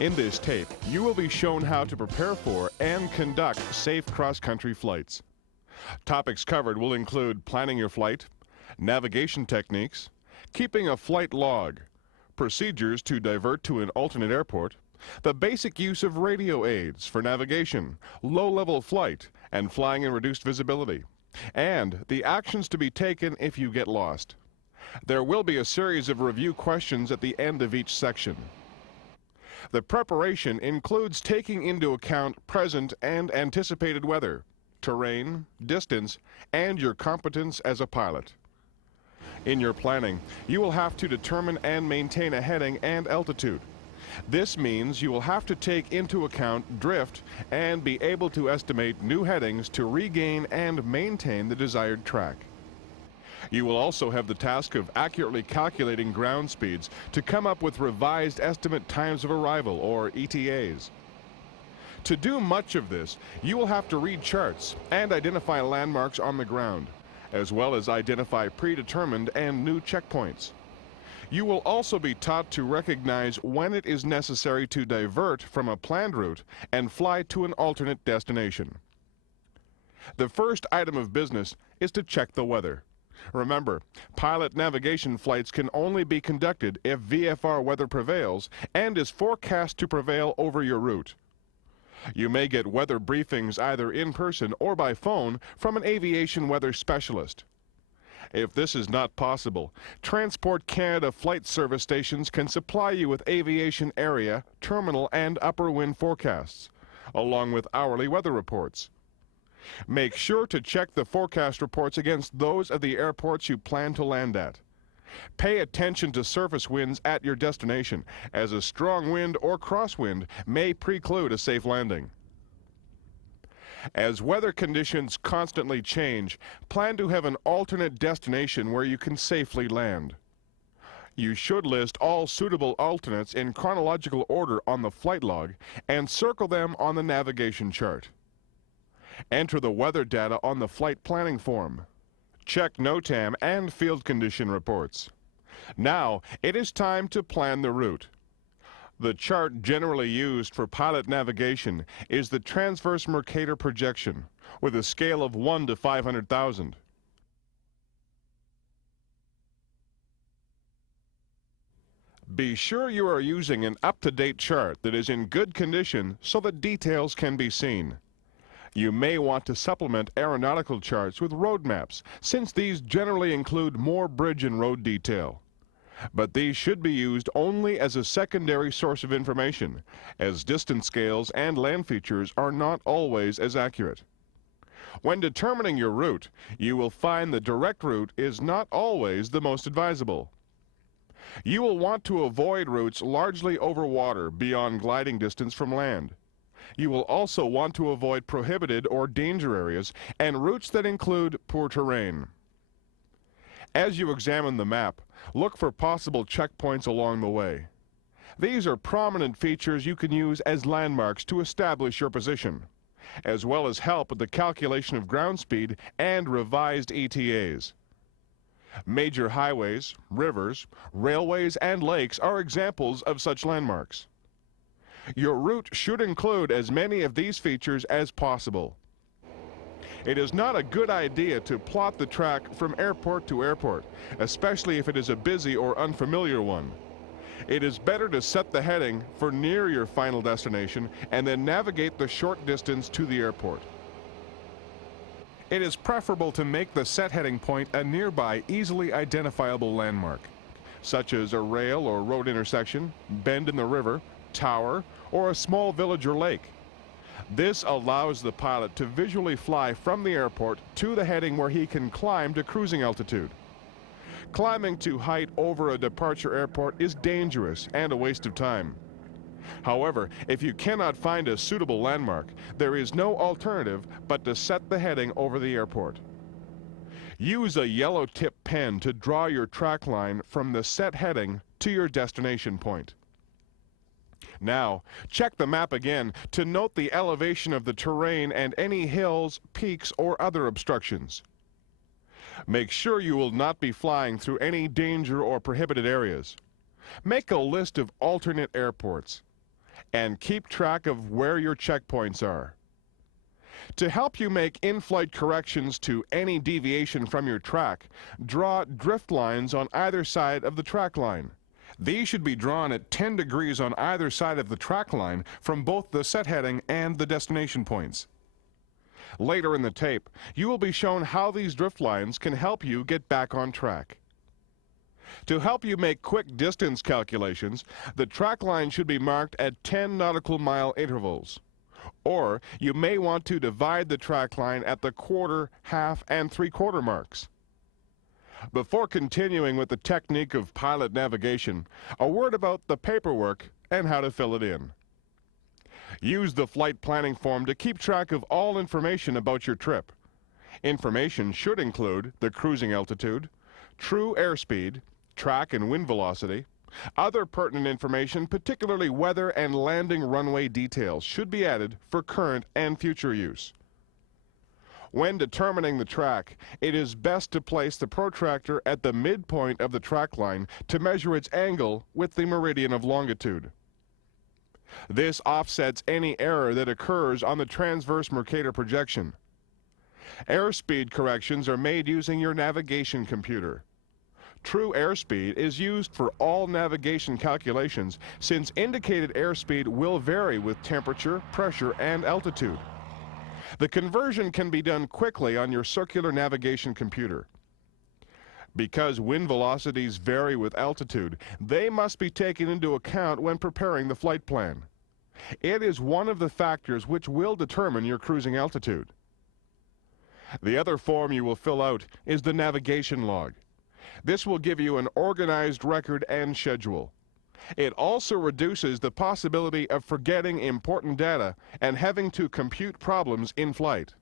In this tape, you will be shown how to prepare for and conduct safe cross-country flights. Topics covered will include planning your flight, navigation techniques, keeping a flight log, procedures to divert to an alternate airport, the basic use of radio aids for navigation, low-level flight, and flying in reduced visibility, and the actions to be taken if you get lost. There will be a series of review questions at the end of each section. The preparation includes taking into account present and anticipated weather, terrain, distance, and your competence as a pilot. In your planning, you will have to determine and maintain a heading and altitude. This means you will have to take into account drift and be able to estimate new headings to regain and maintain the desired track. You will also have the task of accurately calculating ground speeds to come up with revised estimate times of arrival, or ETAs. To do much of this, you will have to read charts and identify landmarks on the ground, as well as identify predetermined and new checkpoints. You will also be taught to recognize when it is necessary to divert from a planned route and fly to an alternate destination. The first item of business is to check the weather. Remember, pilot navigation flights can only be conducted if VFR weather prevails and is forecast to prevail over your route. You may get weather briefings either in person or by phone from an aviation weather specialist. If this is not possible, Transport Canada flight service stations can supply you with aviation area, terminal, and upper wind forecasts, along with hourly weather reports. Make sure to check the forecast reports against those of the airports you plan to land at. Pay attention to surface winds at your destination, as a strong wind or crosswind may preclude a safe landing. As weather conditions constantly change, plan to have an alternate destination where you can safely land. You should list all suitable alternates in chronological order on the flight log and circle them on the navigation chart. Enter the weather data on the flight planning form. Check NOTAM and field condition reports. Now, it is time to plan the route. The chart generally used for pilot navigation is the transverse Mercator projection, with a scale of 1 to 500,000. Be sure you are using an up-to-date chart that is in good condition so that details can be seen. You may want to supplement aeronautical charts with road maps, since these generally include more bridge and road detail. But these should be used only as a secondary source of information, as distance scales and land features are not always as accurate. When determining your route, you will find the direct route is not always the most advisable. You will want to avoid routes largely over water beyond gliding distance from land. You will also want to avoid prohibited or danger areas and routes that include poor terrain. As you examine the map, look for possible checkpoints along the way. These are prominent features you can use as landmarks to establish your position, as well as help with the calculation of ground speed and revised ETAs. Major highways, rivers, railways, and lakes are examples of such landmarks. Your route should include as many of these features as possible. It is not a good idea to plot the track from airport to airport, especially if it is a busy or unfamiliar one. It is better to set the heading for near your final destination and then navigate the short distance to the airport. It is preferable to make the set heading point a nearby, easily identifiable landmark, such as a rail or road intersection, bend in the river, tower, or a small village or lake. This allows the pilot to visually fly from the airport to the heading where he can climb to cruising altitude. Climbing to height over a departure airport is dangerous and a waste of time. However, if you cannot find a suitable landmark, there is no alternative but to set the heading over the airport. Use a yellow tip pen to draw your track line from the set heading to your destination point. Now, check the map again to note the elevation of the terrain and any hills, peaks, or other obstructions. Make sure you will not be flying through any danger or prohibited areas. Make a list of alternate airports. and keep track of where your checkpoints are. To help you make in-flight corrections to any deviation from your track, draw drift lines on either side of the track line. These should be drawn at 10 degrees on either side of the track line from both the set heading and the destination points. Later in the tape, you will be shown how these drift lines can help you get back on track. To help you make quick distance calculations, the track line should be marked at 10 nautical mile intervals. Or you may want to divide the track line at the quarter, half, and three-quarter marks. Before continuing with the technique of pilot navigation, a word about the paperwork and how to fill it in. Use the flight planning form to keep track of all information about your trip. Information should include the cruising altitude, true airspeed, track and wind velocity. Other pertinent information, particularly weather and landing runway details, should be added for current and future use. When determining the track, it is best to place the protractor at the midpoint of the track line to measure its angle with the meridian of longitude. This offsets any error that occurs on the transverse Mercator projection. Airspeed corrections are made using your navigation computer. True airspeed is used for all navigation calculations since indicated airspeed will vary with temperature, pressure, and altitude. The conversion can be done quickly on your circular navigation computer. Because wind velocities vary with altitude, they must be taken into account when preparing the flight plan. It is one of the factors which will determine your cruising altitude. The other form you will fill out is the navigation log. This will give you an organized record and schedule. It also reduces the possibility of forgetting important data and having to compute problems in flight.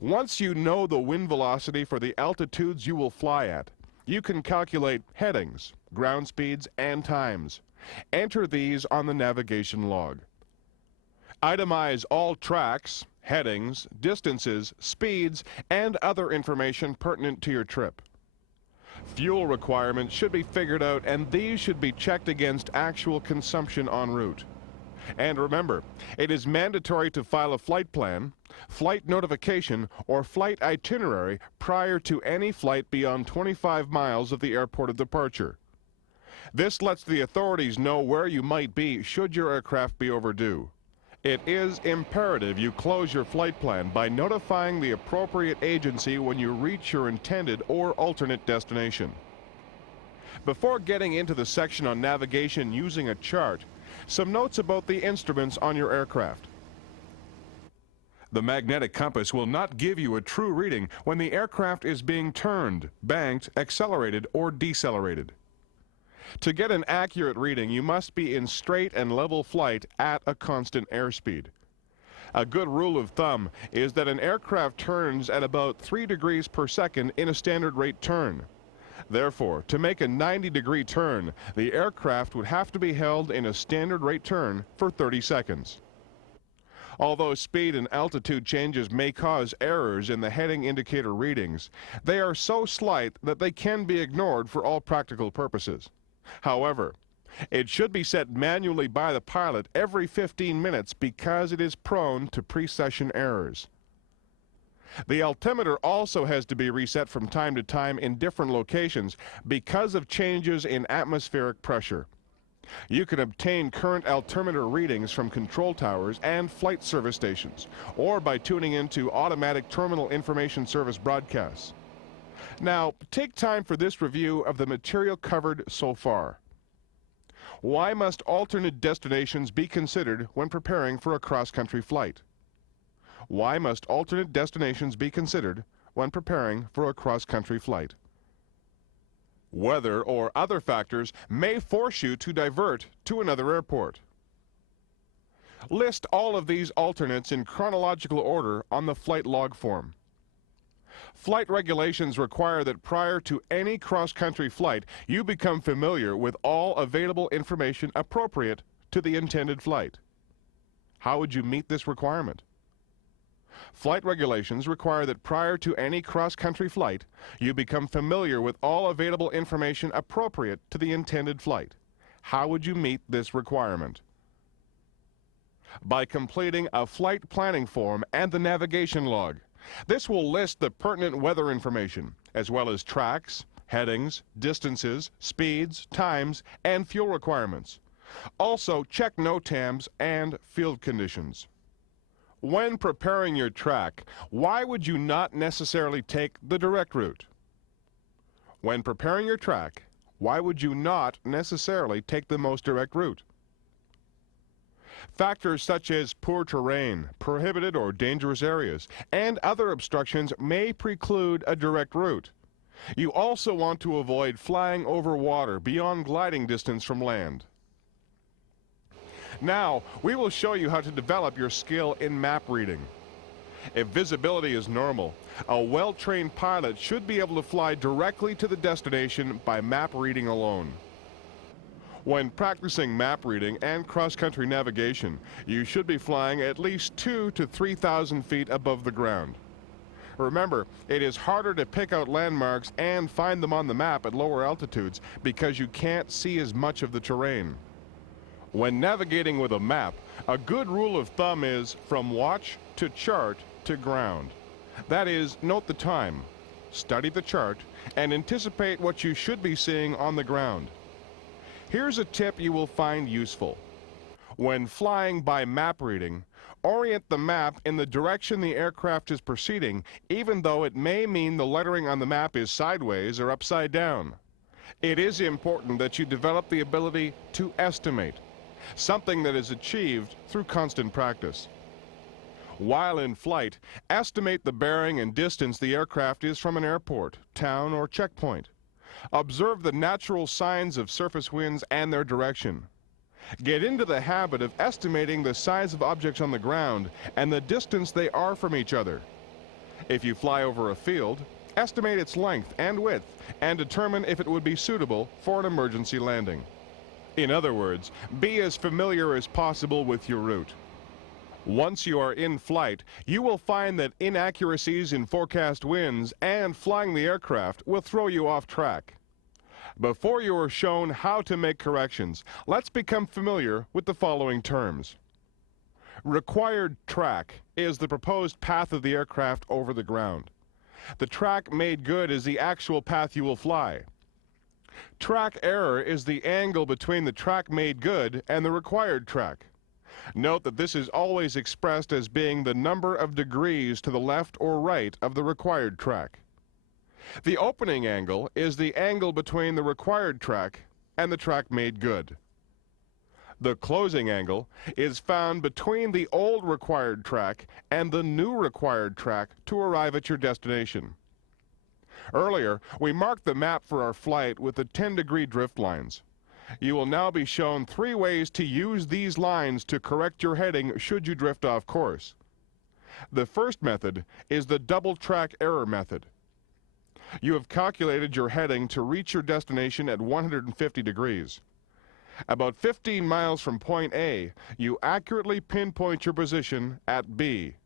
Once you know the wind velocity for the altitudes you will fly at, you can calculate headings, ground speeds, and times. Enter these on the navigation log. Itemize all tracks, headings, distances, speeds, and other information pertinent to your trip. Fuel requirements should be figured out, and these should be checked against actual consumption en route. And remember, it is mandatory to file a flight plan, flight notification, or flight itinerary prior to any flight beyond 25 miles of the airport of departure. This lets the authorities know where you might be should your aircraft be overdue. It is imperative you close your flight plan by notifying the appropriate agency when you reach your intended or alternate destination. Before getting into the section on navigation using a chart, some notes about the instruments on your aircraft. The magnetic compass will not give you a true reading when the aircraft is being turned, banked, accelerated, or decelerated. To get an accurate reading, you must be in straight and level flight at a constant airspeed. A good rule of thumb is that an aircraft turns at about 3 degrees per second in a standard rate turn. Therefore, to make a 90-degree turn, the aircraft would have to be held in a standard rate turn for 30 seconds. Although speed and altitude changes may cause errors in the heading indicator readings, they are so slight that they can be ignored for all practical purposes. However, it should be set manually by the pilot every 15 minutes because it is prone to precession errors. The altimeter also has to be reset from time to time in different locations because of changes in atmospheric pressure. You can obtain current altimeter readings from control towers and flight service stations, or by tuning into automatic terminal information service broadcasts. Now, take time for this review of the material covered so far. Why must alternate destinations be considered when preparing for a cross-country flight? Why must alternate destinations be considered when preparing for a cross-country flight? Weather or other factors may force you to divert to another airport. List all of these alternates in chronological order on the flight log form. Flight regulations require that prior to any cross-country flight, you become familiar with all available information appropriate to the intended flight. How would you meet this requirement? Flight regulations require that prior to any cross-country flight, you become familiar with all available information appropriate to the intended flight. How would you meet this requirement? By completing a flight planning form and the navigation log. This will list the pertinent weather information, as well as tracks, headings, distances, speeds, times, and fuel requirements. Also, check NOTAMs and field conditions. When preparing your track, why would you not necessarily take the direct route? When preparing your track, why would you not necessarily take the most direct route? Factors such as poor terrain, prohibited or dangerous areas, and other obstructions may preclude a direct route. You also want to avoid flying over water beyond gliding distance from land. Now, we will show you how to develop your skill in map reading. If visibility is normal, a well-trained pilot should be able to fly directly to the destination by map reading alone. When practicing map reading and cross-country navigation, you should be flying at least 2,000 to 3,000 feet above the ground. Remember, it is harder to pick out landmarks and find them on the map at lower altitudes because you can't see as much of the terrain. When navigating with a map, a good rule of thumb is from watch to chart to ground. That is, note the time, study the chart, and anticipate what you should be seeing on the ground. Here's a tip you will find useful. When flying by map reading, orient the map in the direction the aircraft is proceeding, even though it may mean the lettering on the map is sideways or upside down. It is important that you develop the ability to estimate, something that is achieved through constant practice. While in flight, estimate the bearing and distance the aircraft is from an airport, town, or checkpoint. Observe the natural signs of surface winds and their direction. Get into the habit of estimating the size of objects on the ground and the distance they are from each other. If you fly over a field, estimate its length and width and determine if it would be suitable for an emergency landing. In other words, be as familiar as possible with your route. Once you are in flight, you will find that inaccuracies in forecast winds and flying the aircraft will throw you off track. Before you are shown how to make corrections, let's become familiar with the following terms. Required track is the proposed path of the aircraft over the ground. The track made good is the actual path you will fly. Track error is the angle between the track made good and the required track. Note that this is always expressed as being the number of degrees to the left or right of the required track. The opening angle is the angle between the required track and the track made good. The closing angle is found between the old required track and the new required track to arrive at your destination. Earlier, we marked the map for our flight with the 10-degree drift lines. You will now be shown 3 ways to use these lines to correct your heading should you drift off course. The first method is the double track error method. You have calculated your heading to reach your destination at 150 degrees. About 15 miles from point A, you accurately pinpoint your position at B.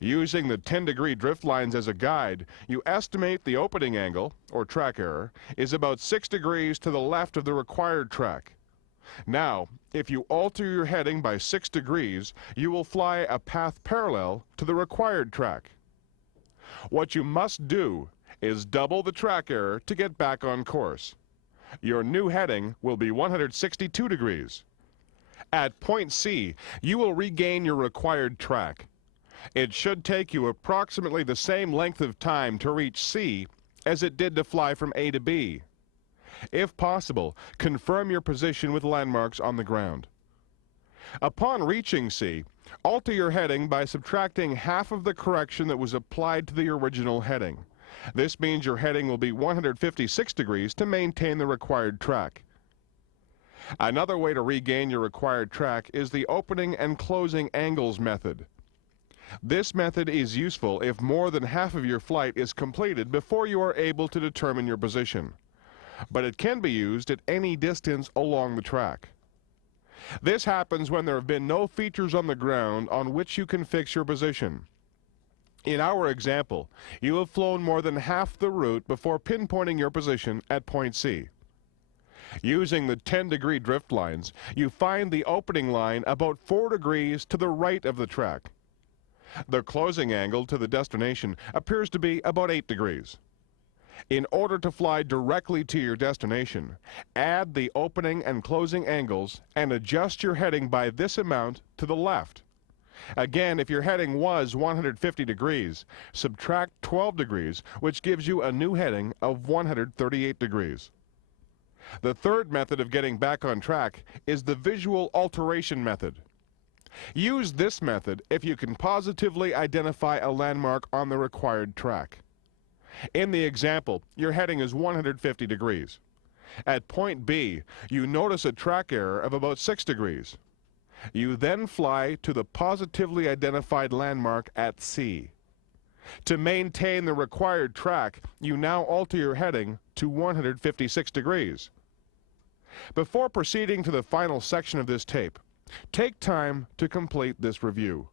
Using the 10-degree drift lines as a guide, you estimate the opening angle, or track error, is about 6 degrees to the left of the required track. Now, if you alter your heading by 6 degrees, you will fly a path parallel to the required track. What you must do is double the track error to get back on course. Your new heading will be 162 degrees. At point C, you will regain your required track. It should take you approximately the same length of time to reach C as it did to fly from A to B. If possible, confirm your position with landmarks on the ground. Upon reaching C, alter your heading by subtracting half of the correction that was applied to the original heading. This means your heading will be 156 degrees to maintain the required track. Another way to regain your required track is the opening and closing angles method. This method is useful if more than half of your flight is completed before you are able to determine your position. But it can be used at any distance along the track. This happens when there have been no features on the ground on which you can fix your position. In our example, you have flown more than half the route before pinpointing your position at point C. Using the 10-degree drift lines, you find the opening line about 4 degrees to the right of the track. The closing angle to the destination appears to be about 8 degrees. In order to fly directly to your destination, add the opening and closing angles and adjust your heading by this amount to the left. Again, if your heading was 150 degrees, subtract 12 degrees, which gives you a new heading of 138 degrees. The third method of getting back on track is the visual alteration method. Use this method if you can positively identify a landmark on the required track. In the example, your heading is 150 degrees. At point B, you notice a track error of about 6 degrees. You then fly to the positively identified landmark at C. To maintain the required track, you now alter your heading to 156 degrees. Before proceeding to the final section of this tape, take time to complete this review.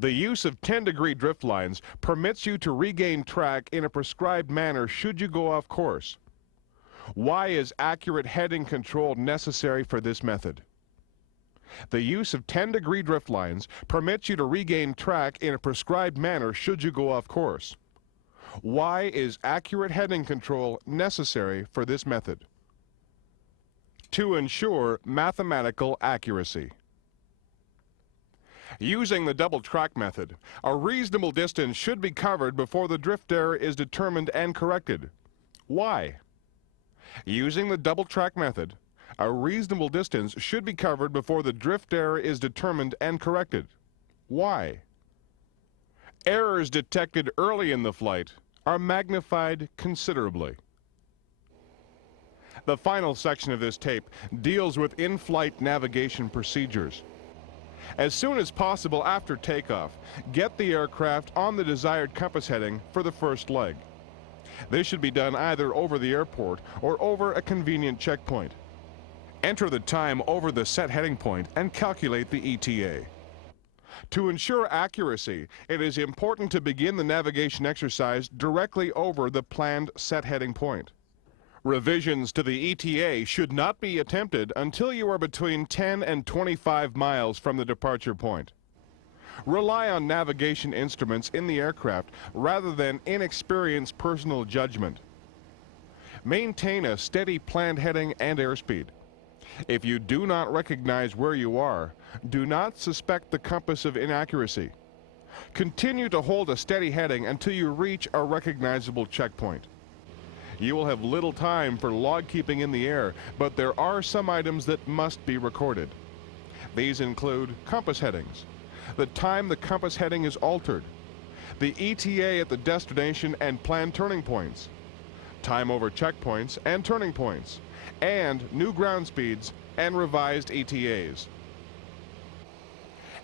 The use of 10-degree drift lines permits you to regain track in a prescribed manner should you go off course. Why is accurate heading control necessary for this method? The use of 10-degree drift lines permits you to regain track in a prescribed manner should you go off course. Why is accurate heading control necessary for this method? To ensure mathematical accuracy. Using the double track method, a reasonable distance should be covered before the drift error is determined and corrected. Why? Using the double track method, a reasonable distance should be covered before the drift error is determined and corrected. Why? Errors detected early in the flight are magnified considerably. The final section of this tape deals with in-flight navigation procedures. As soon as possible after takeoff, get the aircraft on the desired compass heading for the first leg. This should be done either over the airport or over a convenient checkpoint. Enter the time over the set heading point and calculate the ETA. To ensure accuracy, it is important to begin the navigation exercise directly over the planned set heading point. Revisions to the ETA should not be attempted until you are between 10 and 25 miles from the departure point. Rely on navigation instruments in the aircraft rather than inexperienced personal judgment. Maintain a steady planned heading and airspeed. If you do not recognize where you are, do not suspect the compass of inaccuracy. Continue to hold a steady heading until you reach a recognizable checkpoint. You will have little time for log keeping in the air, but there are some items that must be recorded. These include compass headings, the time the compass heading is altered, the ETA at the destination and planned turning points, time over checkpoints and turning points, and new ground speeds and revised ETAs.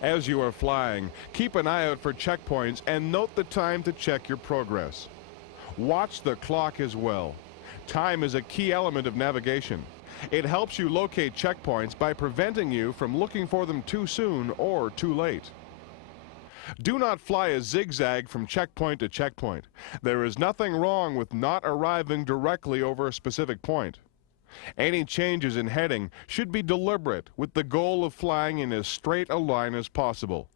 As you are flying, keep an eye out for checkpoints and note the time to check your progress. Watch the clock as well. Time is a key element of navigation. It helps you locate checkpoints by preventing you from looking for them too soon or too late. Do not fly a zigzag from checkpoint to checkpoint. There is nothing wrong with not arriving directly over a specific point. Any changes in heading should be deliberate with the goal of flying in as straight a line as possible.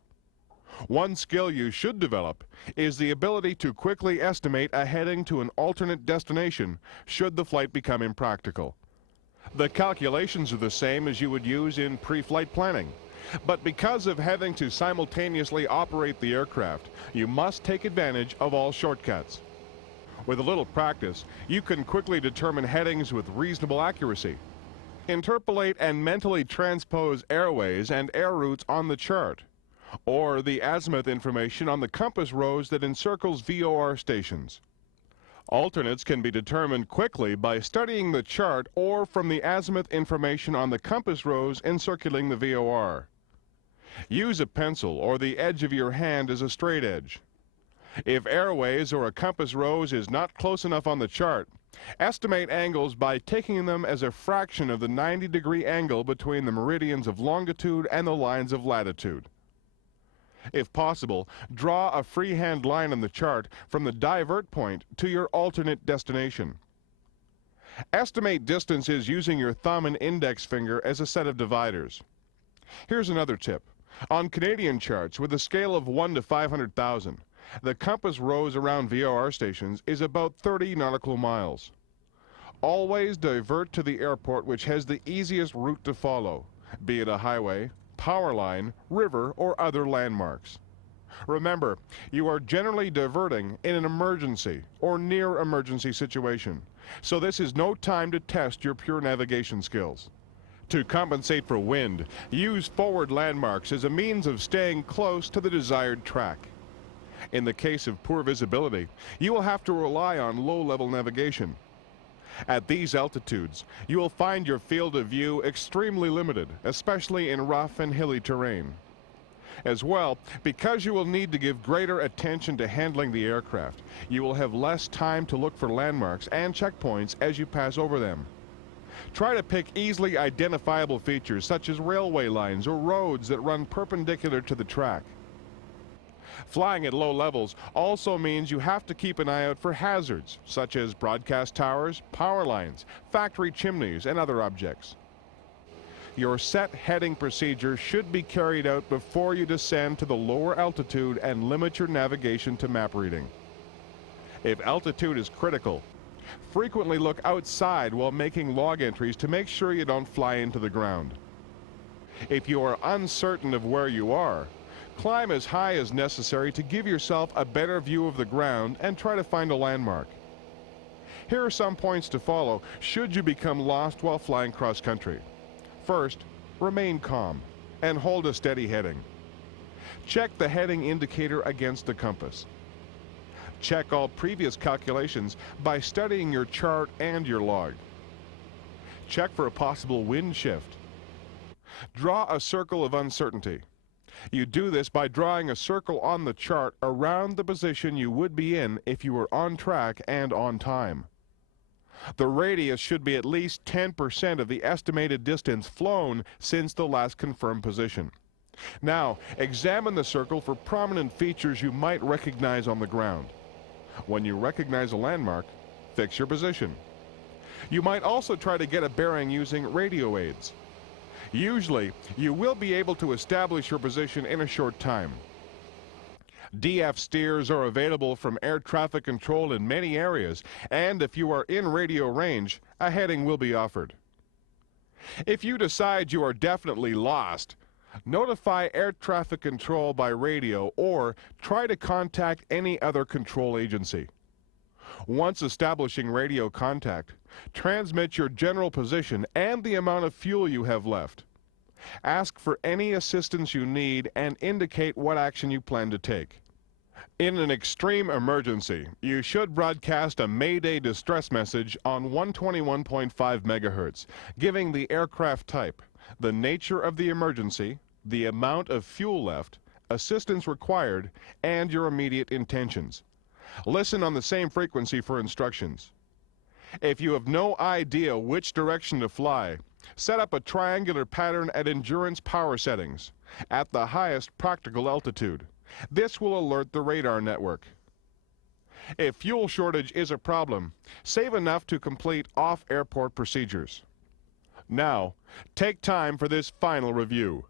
One skill you should develop is the ability to quickly estimate a heading to an alternate destination should the flight become impractical. The calculations are the same as you would use in pre-flight planning, but because of having to simultaneously operate the aircraft, you must take advantage of all shortcuts. With a little practice, you can quickly determine headings with reasonable accuracy. Interpolate and mentally transpose airways and air routes on the chart, or the azimuth information on the compass rose that encircles VOR stations. Alternates can be determined quickly by studying the chart or from the azimuth information on the compass rose encircling the VOR. Use a pencil or the edge of your hand as a straight edge. If airways or a compass rose is not close enough on the chart, estimate angles by taking them as a fraction of the 90-degree angle between the meridians of longitude and the lines of latitude. If possible, draw a freehand line on the chart from the divert point to your alternate destination. Estimate distances using your thumb and index finger as a set of dividers. Here's another tip. On Canadian charts with a scale of 1 to 500,000, the compass rose around VOR stations is about 30 nautical miles. Always divert to the airport which has the easiest route to follow, be it a highway, power line, river, or other landmarks. Remember, you are generally diverting in an emergency or near emergency situation, so this is no time to test your pure navigation skills. To compensate for wind, use forward landmarks as a means of staying close to the desired track. In the case of poor visibility, you will have to rely on low-level navigation. At these altitudes, you will find your field of view extremely limited, especially in rough and hilly terrain. As well, because you will need to give greater attention to handling the aircraft, you will have less time to look for landmarks and checkpoints as you pass over them. Try to pick easily identifiable features such as railway lines or roads that run perpendicular to the track. Flying at low levels also means you have to keep an eye out for hazards such as broadcast towers, power lines, factory chimneys, and other objects. Your set heading procedure should be carried out before you descend to the lower altitude and limit your navigation to map reading. If altitude is critical, frequently look outside while making log entries to make sure you don't fly into the ground. If you are uncertain of where you are, climb as high as necessary to give yourself a better view of the ground and try to find a landmark. Here are some points to follow should you become lost while flying cross-country. First, remain calm and hold a steady heading. Check the heading indicator against the compass. Check all previous calculations by studying your chart and your log. Check for a possible wind shift. Draw a circle of uncertainty. You do this by drawing a circle on the chart around the position you would be in if you were on track and on time. The radius should be at least 10% of the estimated distance flown since the last confirmed position. Now, examine the circle for prominent features you might recognize on the ground. When you recognize a landmark, fix your position. You might also try to get a bearing using radio aids. Usually, you will be able to establish your position in a short time. DF steers are available from air traffic control in many areas, and if you are in radio range, a heading will be offered. If you decide you are definitely lost, notify air traffic control by radio or try to contact any other control agency. Once establishing radio contact, transmit your general position and the amount of fuel you have left. Ask for any assistance you need and indicate what action you plan to take. In an extreme emergency, you should broadcast a Mayday distress message on 121.5 MHz, giving the aircraft type, the nature of the emergency, the amount of fuel left, assistance required, and your immediate intentions. Listen on the same frequency for instructions. If you have no idea which direction to fly, set up a triangular pattern at endurance power settings at the highest practical altitude. This will alert the radar network. If fuel shortage is a problem, save enough to complete off-airport procedures. Now, take time for this final review.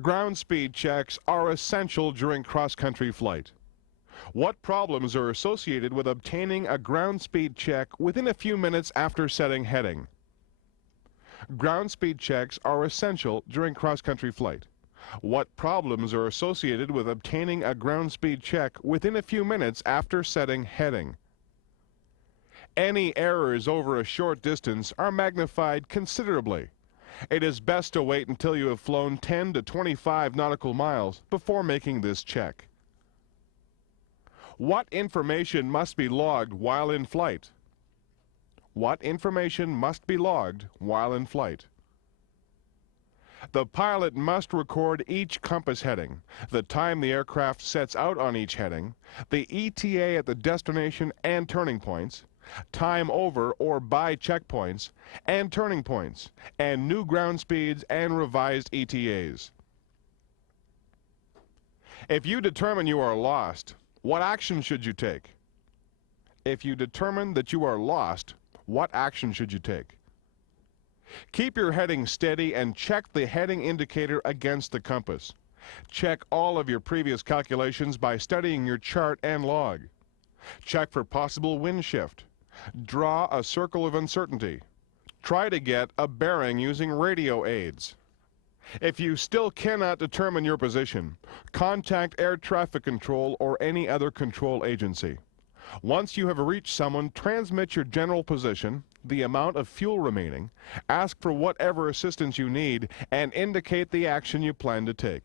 Ground speed checks are essential during cross-country flight. What problems are associated with obtaining a ground speed check within a few minutes after setting heading? Ground speed checks are essential during cross-country flight. What problems are associated with obtaining a ground speed check within a few minutes after setting heading? Any errors over a short distance are magnified considerably. It is best to wait until you have flown 10 to 25 nautical miles before making this check. What information must be logged while in flight? What information must be logged while in flight? The pilot must record each compass heading, the time the aircraft sets out on each heading, the ETA at the destination and turning points, time over or by checkpoints and turning points, and new ground speeds and revised ETAs. If you determine you are lost, what action should you take? If you determine that you are lost, What action should you take? Keep your heading steady and check the heading indicator against the compass. Check all of your previous calculations by studying your chart and log. Check for possible wind shift. Draw a circle of uncertainty. Try to get a bearing using radio aids. If you still cannot determine your position, contact air traffic control or any other control agency. Once you have reached someone, transmit your general position, the amount of fuel remaining, ask for whatever assistance you need, and indicate the action you plan to take.